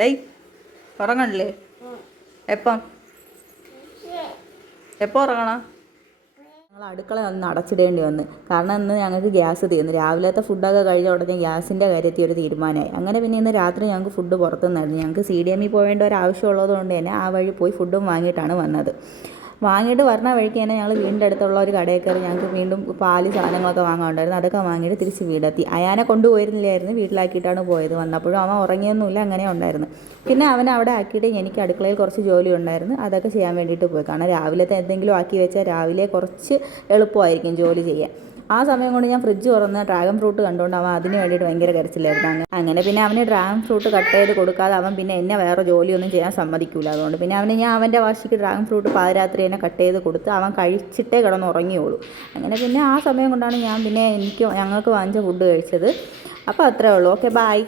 ഡേയ് ഉറങ്ങണില്ലേ? എപ്പം എപ്പോൾ ഉറങ്ങണം? ഞങ്ങൾ അടുക്കള ഒന്ന് അടച്ചിടേണ്ടി വന്നു. കാരണം ഇന്ന് ഞങ്ങൾക്ക് ഗ്യാസ് തീർന്നു. രാവിലത്തെ ഫുഡൊക്കെ കഴിഞ്ഞ ഉടനെ ഗ്യാസിൻ്റെ കാര്യത്തിൽ ഒരു തീരുമാനമായി. അങ്ങനെ പിന്നെ ഇന്ന് രാത്രി ഞങ്ങൾക്ക് ഫുഡ് പുറത്തുനിന്നായിരുന്നു. ഞങ്ങൾക്ക് CDME പോകേണ്ട ഒരു ആവശ്യമുള്ളത് കൊണ്ട് തന്നെ ആ വഴി പോയി ഫുഡും വാങ്ങിയിട്ടാണ് വന്നത്. വാങ്ങിയിട്ട് വരുന്ന വഴിക്ക് തന്നെ ഞങ്ങൾ വീടിൻ്റെ അടുത്തുള്ള ഒരു കടയിൽ കയറി ഞങ്ങൾക്ക് വീണ്ടും പാല് സാധനങ്ങളൊക്കെ വാങ്ങാനുണ്ടായിരുന്നു. അതൊക്കെ വാങ്ങിയിട്ട് തിരിച്ച് വീടെത്തി. അയാനെ കൊണ്ടുപോയിരുന്നില്ലായിരുന്നു, വീട്ടിലാക്കിയിട്ടാണ് പോയത്. വന്നപ്പോഴും അവൻ ഉറങ്ങിയൊന്നുമില്ല, അങ്ങനെ ഉണ്ടായിരുന്നു. പിന്നെ അവനെ അവിടെ ആക്കിയിട്ട് എനിക്ക് അടുക്കളയിൽ കുറച്ച് ജോലി ഉണ്ടായിരുന്നു, അതൊക്കെ ചെയ്യാൻ വേണ്ടിയിട്ട് പോയി. കാരണം രാവിലത്തെ എന്തെങ്കിലും ആക്കി വെച്ചാൽ രാവിലെ കുറച്ച് എളുപ്പമായിരിക്കും ജോലി ചെയ്യാൻ. ആ സമയം കൊണ്ട് ഞാൻ ഫ്രിഡ്ജ് തുറന്ന് ഡ്രാഗൺ ഫ്രൂട്ട് കണ്ടുകൊണ്ട് അവൻ അതിന് വേണ്ടിയിട്ട് ഭയങ്കര കരച്ചിലായിരുന്നു. അങ്ങനെ പിന്നെ അവന് ഡ്രാഗൺ ഫ്രൂട്ട് കട്ട് ചെയ്ത് കൊടുക്കാതെ അവൻ പിന്നെ എന്നെ വേറെ ജോലിയൊന്നും ചെയ്യാൻ സമ്മതിക്കില്ല. അതുകൊണ്ട് പിന്നെ അവന് ഞാൻ അവൻ്റെ വാശിക്ക് ഡ്രാഗൺ ഫ്രൂട്ട് പാതിരാത്രി തന്നെ കട്ട് ചെയ്ത് കൊടുത്ത് അവൻ കഴിച്ചിട്ടേ കിടന്ന് ഉറങ്ങിയുള്ളൂ. അങ്ങനെ പിന്നെ ആ സമയം കൊണ്ടാണ് ഞാൻ പിന്നെ ഞങ്ങൾക്ക് വാങ്ങിച്ച ഫുഡ് കഴിച്ചത്. അപ്പോൾ അത്രേ ഉള്ളൂ. Okay, by.